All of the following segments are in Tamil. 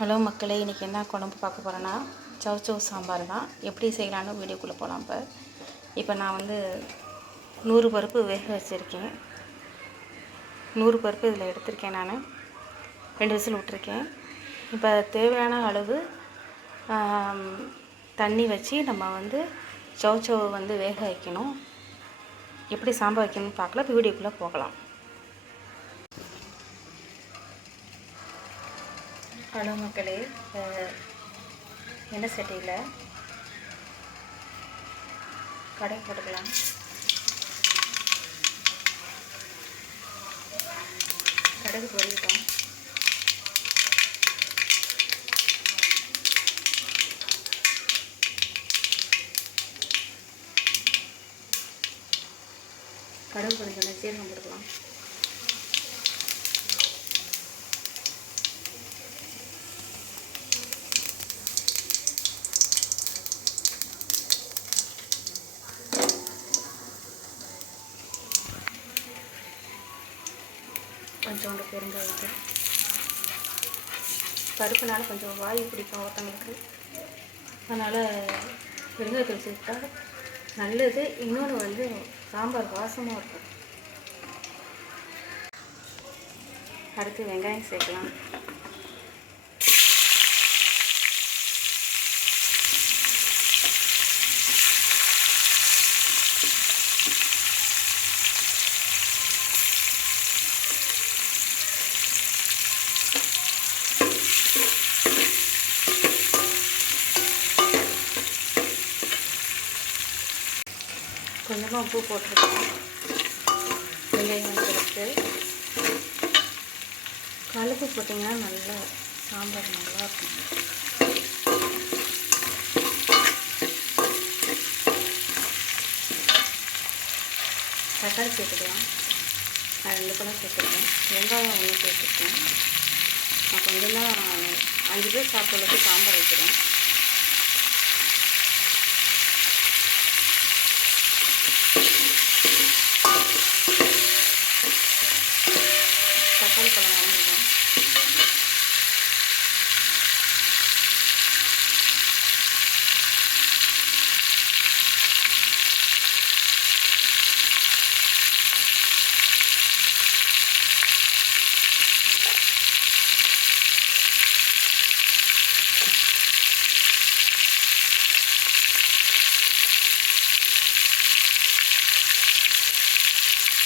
ஹலோ மக்களே, இன்றைக்கி என்ன குழம்பு பார்க்க போகிறேன்னா சௌசௌ சாம்பார் தான். எப்படி செய்யலான்னு வீடியோக்குள்ளே போகலாம். இப்போ நான் 100 பருப்பு வேக வச்சுருக்கேன். 100 பருப்பு இதில் எடுத்திருக்கேன். நான் 2 விசில் விட்டுருக்கேன். இப்போ தேவையான அளவு தண்ணி வச்சு நம்ம சௌசௌவை வேக வைக்கணும். எப்படி சாம்பார் வைக்கணும்னு பார்க்கலாம். இப்போ வீடியோக்குள்ளே போகலாம். ஹலோ மக்களே, எண்ணெய் சட்டியில் கடுகு போட்டுக்கலாம். கடுகு பொரியிட்டோம். கடுகு பொரிஞ்சோடனே சீரகம் போட்டுக்கலாம். கொஞ்சோண்டு பெருங்காயத்தூள். பருப்புனால கொஞ்சம் வாயு பிடிக்கும் ஒருத்தவங்களுக்கு, அதனால் பெருங்காயத்தூள் சேர்த்தா நல்லது. இன்னொன்று சாம்பார் வாசமாக இருக்கும். அடுத்து வெங்காயம் சேர்க்கலாம். கொஞ்சமாக உப்பு போட்டிருக்கோம். வெங்காயம் வதக்கிறதுக்கு கழுப்பு போட்டிங்கன்னா நல்லா சாம்பார் நல்லாயிருக்கும். தக்காளி சேர்த்துக்கலாம். நான் 2 பழம் சேர்த்துருக்கேன். வெங்காயம் 1 சேர்த்துருக்கேன். நான் கொஞ்சம் தான் 5 பேர் சாப்பிட்றதுக்கு சாம்பார் வைக்கிறேன். தக்காளி பழம் வாங்கிட்டோம்.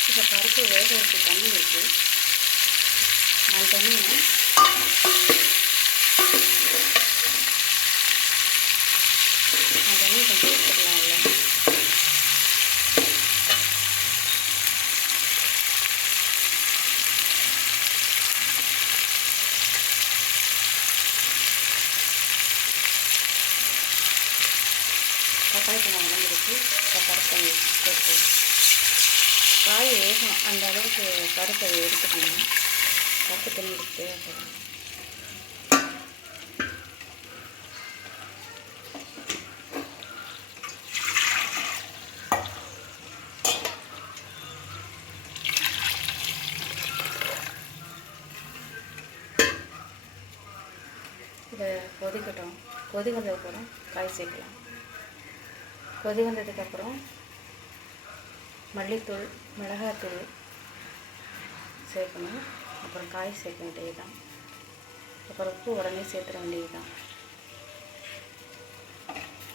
இப்போ பருப்பு வேக வச்சு தண்ணி இருக்குது. அந்த தண்ணியை கொஞ்சம் எடுத்துக்கலாம். இல்லை தக்காளி கொஞ்சம் வளர்ந்துருக்கு. இப்போ பருப்பை போட்டு காய் வேகணும். அந்த அளவுக்கு பருப்பை எடுத்துக்கணும். பருப்பு தண்ணி எடுத்து தேவைப்படும். இதை கொதிக்கட்டும். கொதி வந்ததுக்கப்புறம் காய் சேர்க்கலாம். கொதி வந்ததுக்கப்புறம் மல்லித்தூள், மிளகாத்தூள் சேர்க்கணும். அப்புறம் காய் சேர்க்க வேண்டியது தான். அப்புறம் உப்பு உடனே சேர்த்துட வேண்டியது தான்.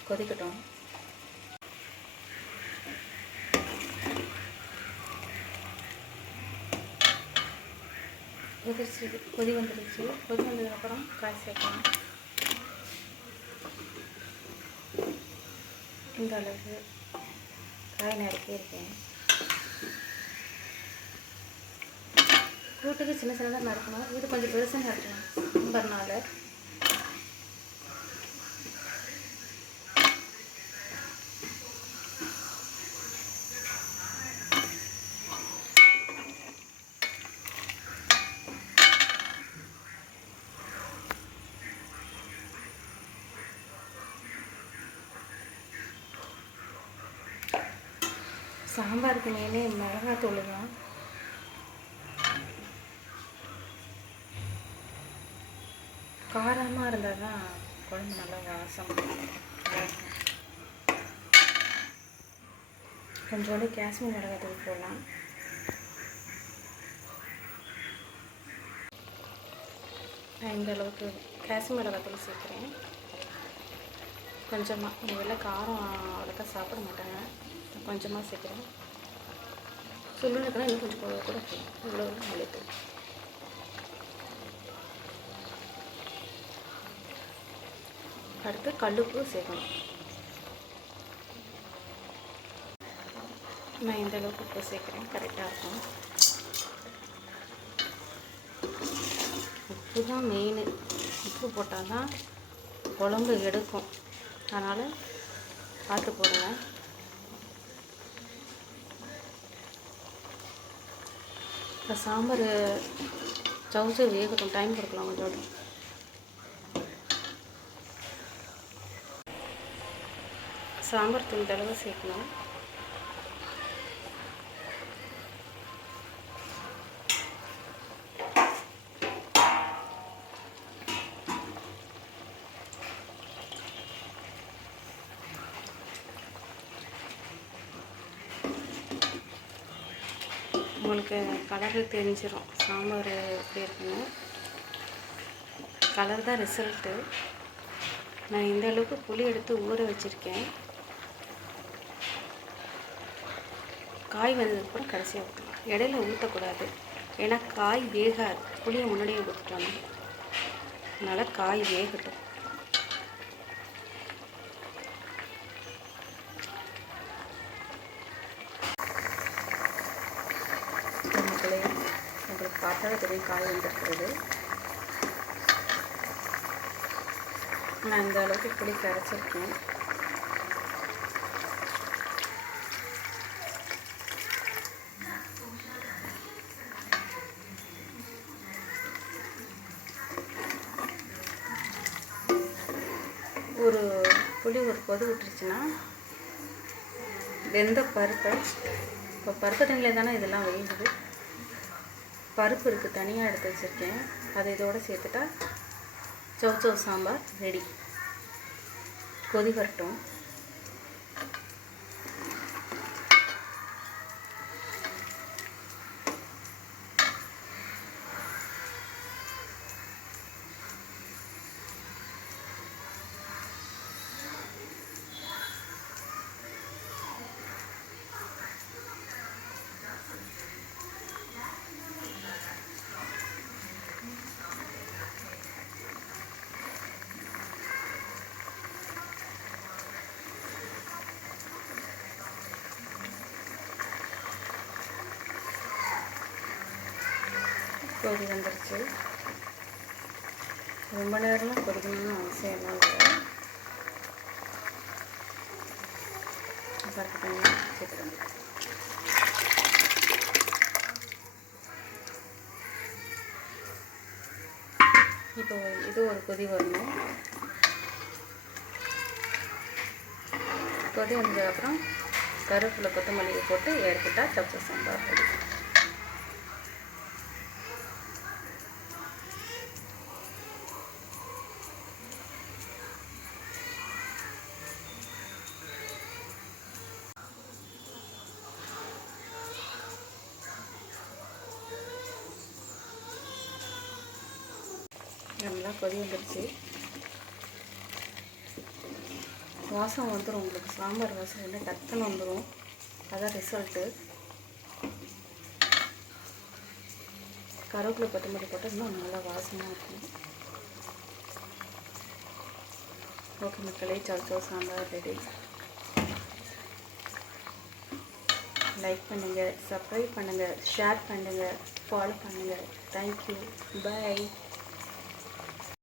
கொதிக்கட்டும். கொதி வந்துடுச்சு. கொதி வந்ததுக்கப்புறம் காய் சேர்க்கணும். இந்த அளவுக்கு காய் நறுக்கி இருக்கேன். கூட்டுக்கு சின்ன சின்னதாக நறுக்கணும். இது கொஞ்சம் பெருசாக நறுக்கணும். சாம்பார்னால சாம்பாருக்கு மேலே மிளகாத்தூள் தான். காரமாக இருந்தால் தான் குழம்பு நல்லா வாசம். கொஞ்சோண்டு காஷ்மீர் மிளகாத்தூள் போடலாம். நான் இந்த அளவுக்கு காஷ்மீர் மிளகாத்தூள் சேர்க்குறேன். கொஞ்சமாக, எங்கள் வீட்டில் காரம் அவ்வளோக்கா சாப்பிட மாட்டாங்க, கொஞ்சமாக சேர்க்குறேன். சொல்லுறதுக்கெல்லாம் இன்னும் கொஞ்சம் கூட போடும். இவ்வளோ மல்லித்தூள். அடுத்து கல்லுப்பு சேர்க்கணும். நான் இந்த அளவுக்கு உப்பு சேர்க்குறேன், கரெக்டாக இருக்கும். உப்பு தான் மெயின். உப்பு போட்டால் தான் குழம்பு எடுக்கும், அதனால் பார்த்து போடுங்க. இப்போ சாம்பார் சவுச்சு வேகட்டும், டைம் கொடுக்கலாம் கொஞ்சோட. சாம்பார் தூள் தடவை சேர்க்கணும். உங்களுக்கு கலரு தெரிஞ்சிடும் சாம்பார் எப்படி இருக்குன்னு. கலர் தான் ரிசல்ட்டு. நான் இந்த அளவுக்கு புளி எடுத்து ஊற வச்சுருக்கேன். காய் வந்ததுக்கப்புறம் கடைசியாக ஊற்றலாம், இடையில ஊற்றக்கூடாது. ஏன்னா காய் வேகாது, புளியை முன்னாடியே ஊற்றிட்டோம். அதனால் காய் வேகட்டும். உங்களுக்கு பார்த்தாலே தெரியும் காய் வந்துருக்கிறது. நான் இந்த அளவுக்கு புளி கரைச்சிருக்கேன். ஒரு புளி ஒரு கொதி விட்டுருச்சுன்னா வெந்த பருப்பை, இப்போ பருப்பு தண்ணியில் தானே இதெல்லாம் வேகுது, பருப்பு இருக்குது தனியாக எடுத்து வச்சுருக்கேன், அதை இதோடு சேர்த்துட்டா சௌசௌ சாம்பார் ரெடி. கொதி வரட்டும். கொதி வந்துருச்சு. ரொம்ப நேரம்லாம் கொதிக்கணும்னு அவசியம் எல்லாம் இல்லை. பருப்பு தண்ணி சேர்த்துக்கணும். இப்போ இது ஒரு கொதி வரணும். கொதி வந்ததுக்கப்புறம் கருவேப்பிலை கொத்தமல்லியை போட்டு எடுத்துட்டா சப்சா சாம்பார் ரெடி. நல்லா கொதி வந்துடுச்சு. வாசம் வந்துடும், உங்களுக்கு சாம்பார் வாசம் வந்து டக்குன்னு வந்துடும். அதான் ரிசல்ட்டு. கருவேப்பிலை கொத்தமல்லி போட்டால் இன்னும் நல்லா வாசமாக இருக்கும். ஓகே மக்களே, சௌசௌ சாம்பார் ரெடி. லைக் பண்ணுங்கள், சப்ஸ்கிரைப் பண்ணுங்கள், ஷேர் பண்ணுங்கள், ஃபாலோ பண்ணுங்கள். தேங்க்யூ, பாய்.